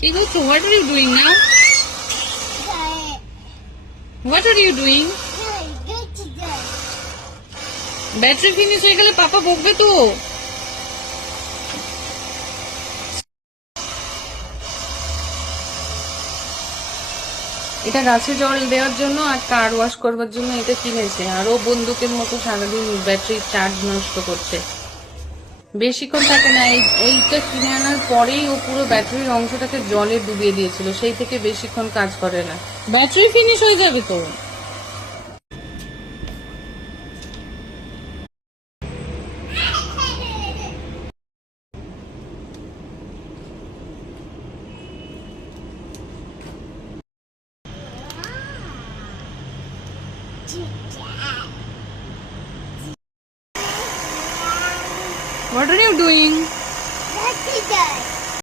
Kikuchu, what are you doing now? What are you doing? Battery finish হয়ে গেলে পাপা বকবে তো। এটা গাছে জল দেওয়ার জন্য আর কার ওয়াশ করবার জন্য এটা কিনেছে, আর ও বন্দুকের মতো সারাদিন ব্যাটারি চার্জ নষ্ট করছে, বেশিক্ষণ থাকে না। এইটা কিনে আনার পরেই ও পুরো ব্যাটারির অংশটাকে জলে ডুবিয়ে দিয়েছিল, সেই থেকে বেশিক্ষণ কাজ করে না, ব্যাটারি ফিনিশ হয়ে যাবে তো। What are you doing?